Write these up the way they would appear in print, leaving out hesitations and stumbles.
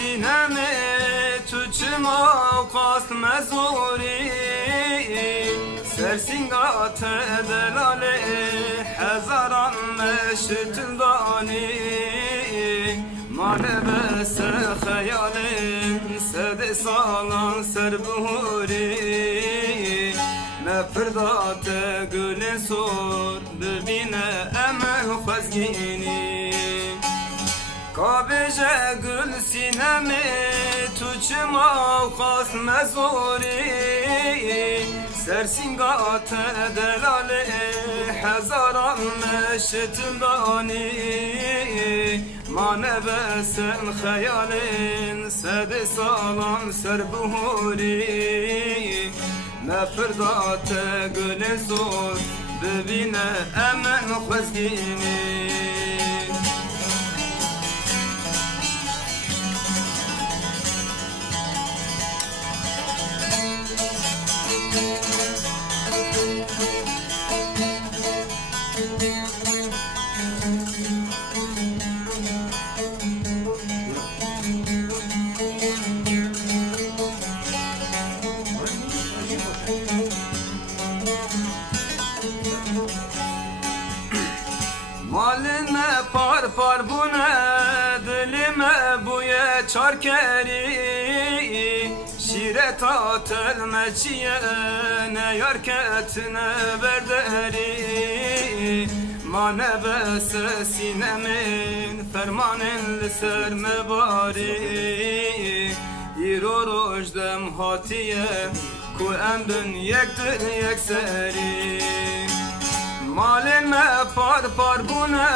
سینه تو چما قاست مزوری سرسنگات دلال هزاران مشتل دانی مال بس خیال سد سالان سر بهوری مپردات گل سور ببینه امل خزگینی کابجه گل سینه تو چما خواست مزوری سرسنگات دلال هزاران مشتل دانی مانه بسن خیال سد سالان سر بهوری مپردات گل زور ببینه امن خزگینی مالنا پار پار بونه دلمه بوی چارکری شیره تا تلمچیه نیارکتنه برداری مانه بس سینه من فرمانن لسر مباری ایرو روشدم هاتیه کو امدن یک دن یک سری مالما پار پار بونه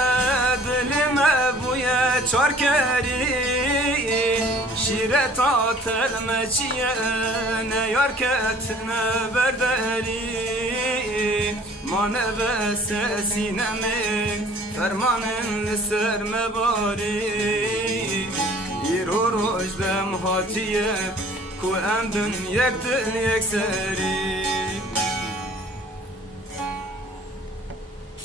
دلما بویه چارکری شیره تا تلمچیه نیارکتنه برداری مانه بس سینه من فرمانن لسر مباری ایرو روشدم هاتیه کو امدن یک دل یک سری